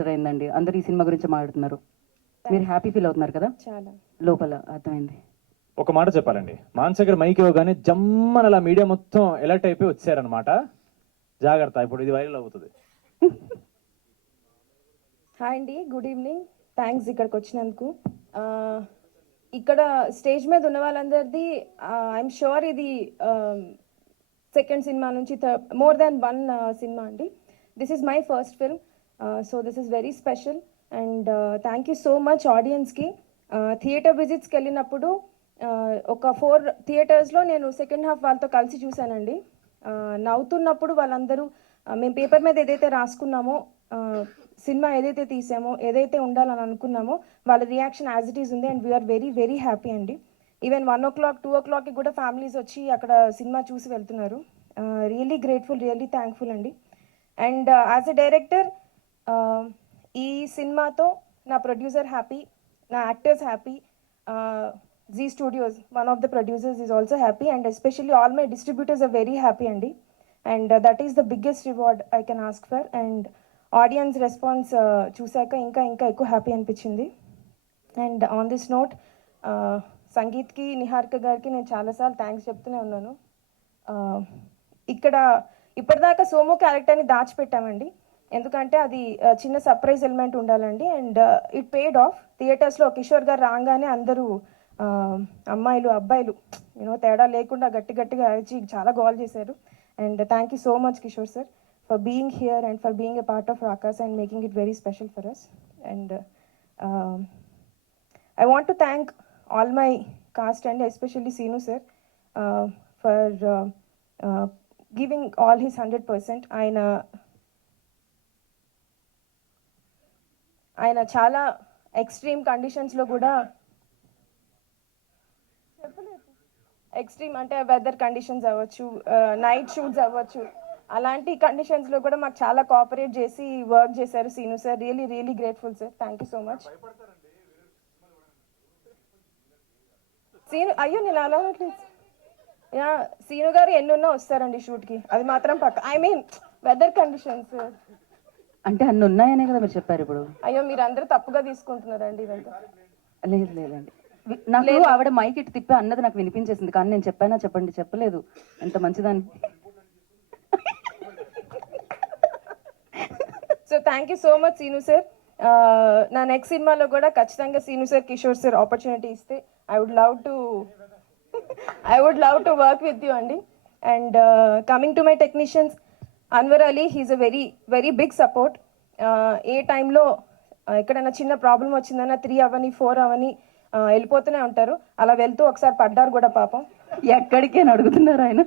అయిందండి. అందరూ ఈ సినిమా గురించి మాట్లాడుతున్నారు. మీరు హ్యాపీ ఫీల్ అవుతున్నారు కదా? చాలా లోపల అర్థమైంది. ఒక మాట చెప్పాలండి, మాన్సగర్ మైక్ ఇవ్వగానే జమ్మని అలా మీడియా మొత్తం ఎలర్ట్ అయిపోయి వచ్చారనమాట. జాగ్రత్త, ఇప్పుడు ఇది వైరల్ అవుతుంది. హాయ్ అండి, గుడ్ ఈవినింగ్. థ్యాంక్స్ ఇక్కడికి వచ్చినందుకు. ఇక్కడ స్టేజ్ మీద ఉన్న వాళ్ళందరిది ఐఎమ్ షూర్ ఇది సెకండ్ సినిమా నుంచి మోర్ దాన్ వన్ సినిమా అండి. This is my first film, so this is very special. And thank you so much ఆడియన్స్కి. థియేటర్ విజిట్స్కి వెళ్ళినప్పుడు ఒక 4 థియేటర్స్లో నేను సెకండ్ హాఫ్ వాళ్ళతో కలిసి చూశానండి. నవ్వుతున్నప్పుడు వాళ్ళందరూ మేము పేపర్ మీద ఏదైతే రాసుకున్నామో, సినిమా ఏదైతే తీసామో, ఏదైతే ఉండాలని అనుకున్నామో వాళ్ళ రియాక్షన్ యాజ్ ఇట్ ఈస్ ఉంది. And we are very very happy అండి. ఈవెన్ 1 o'clock 2 o'clockకి కూడా ఫ్యామిలీస్ వచ్చి అక్కడ సినిమా చూసి వెళ్తున్నారు. రియల్లీ గ్రేట్ఫుల్, రియల్లీ థ్యాంక్ఫుల్ అండి. అండ్ యాజ్ ఎ డైరెక్టర్ ఈ సినిమాతో నా ప్రొడ్యూసర్ హ్యాపీ, నా actors happy, Zee studios one of the producers is also happy, and especially all my distributors are very happy అండి. And that is the biggest reward I can ask for. And audience response చూశాక ఇంకా ఇంకా ఎక్కువ happy అనిపించింది. And on this note సంగీత్కి, నిహారిక గారికి నేను చాలాసార్లు థ్యాంక్స్ చెప్తూనే ఉన్నాను. ఇక్కడ ఇప్పటిదాకా సోము క్యారెక్టర్ని దాచిపెట్టామండి, ఎందుకంటే అది చిన్న సర్ప్రైజ్ ఎలిమెంట్ ఉండాలండి. And it paid of. థియేటర్స్లో కిషోర్ గారు రాగానే అందరూ అమ్మాయిలు అబ్బాయిలు తేడా లేకుండా గట్టి గట్టిగా అరిచి చాలా గోల్ చేశారు. And thank you so much Kishore sir for being here and for being a part of Rakas and making it very special for us. And I want to thank all my cast and especially Seenu sir for giving all his 100%. ఆయన చాలా extreme కండిషన్స్లో కూడా, extreme అంటే weather conditions అవ్వచ్చు, night shoots అవ్వచ్చు, అలాంటి కండిషన్స్లో కూడా మాకు చాలా కోఆపరేట్ చేసి వర్క్ చేశారు Seenu sir. Really really grateful sir. Thank you so much. Seenu అయ్యో నేను అలా యా సీను గారు ఎన్నున్నా వస్తారండి షూట్కి, అది మాత్రం పక్క. ఐ మీన్ వెదర్ కండిషన్స్ అంటే అన్ని ఉన్నాయనే కదా మీరు చెప్పారు ఇప్పుడు. అయ్యో మీరు అందరూ తప్పుగా తీసుకుంటున్నారండి ఇదంతా. లేదు లేదండి, నాకు ఆవిడ మైక్ ఇటు తిప్పి అన్నది నాకు వినిపించేసింది, కానీ నేను చెప్పానా చెప్పండి, చెప్పలేదు. ఎంత మంచిదాన్ని. So thank you so much Seenu sir. నా నెక్స్ట్ సినిమాలో కూడా ఖచ్చితంగా Seenu sir, Kishore sir opportunity ఇస్తే I would love to work with you అండి. And coming to my technicians, Anwar Ali, he is a very very big support. ఏ టైంలో ఎక్కడైనా చిన్న ప్రాబ్లం వచ్చిందన్నా 3 అవని 4 అవని వెళ్ళిపోతూనే ఉంటారు. అలా వెళ్తూ ఒకసారి పడ్డారు కూడా పాపం. ఎక్కడికి అని అడుగుతున్నారు ఆయన.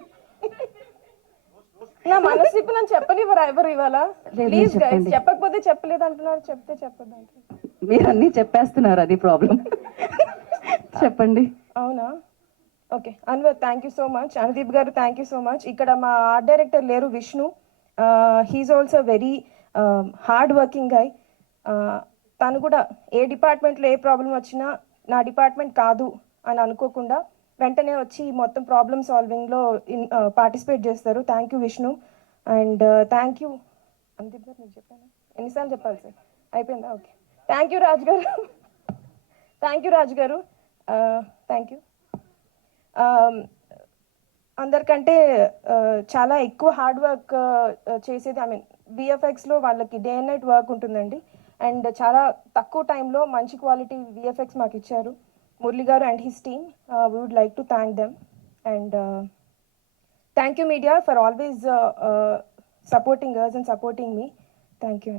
నా మనసు ఇప్పుడు నన్ను చెప్పనివ్వరా ఎవరు ఇవాళ? ప్లీజ్ గైస్, చెప్పకపోతే చెప్పలేదు అంటున్నారు, చెప్తే చెప్పదు అంటున్నారు. మీరు అన్నీ చెప్పేస్తున్నారు, అది ప్రాబ్లం. చెప్పండి. అవునా? Okay Anwar, thank you so much. Anudeep గారు థ్యాంక్ యూ సో మచ్. ఇక్కడ మా ఆర్ట్ డైరెక్టర్ లేరు, Vishnu. He is also very hard working guy. తను కూడా ఏ డిపార్ట్మెంట్లో ఏ ప్రాబ్లం వచ్చినా నా డిపార్ట్మెంట్ కాదు అని అనుకోకుండా వెంటనే వచ్చి మొత్తం ప్రాబ్లమ్ సాల్వింగ్లో పార్టిసిపేట్ చేస్తారు. Thank you Vishnu. And thank you Anudeep గారు. నేను చెప్పాను ఎన్నిసార్లు చెప్పాలి సార్? అయిపోయిందా? ఓకే. థ్యాంక్ యూ రాజు గారు. థ్యాంక్ యూ రాజు గారు. Thank you. అందరికంటే చాలా ఎక్కువ హార్డ్ వర్క్ చేసేది, ఐ మీన్ విఎఫ్ఎక్స్లో వాళ్ళకి డే అండ్ నైట్ వర్క్ ఉంటుందండి. అండ్ చాలా తక్కువ టైంలో మంచి క్వాలిటీ విఎఫ్ఎక్స్ మాకు ఇచ్చారు Murli garu and his team. We would like to thank them. And thank you media for always supporting us and supporting me. Thank you.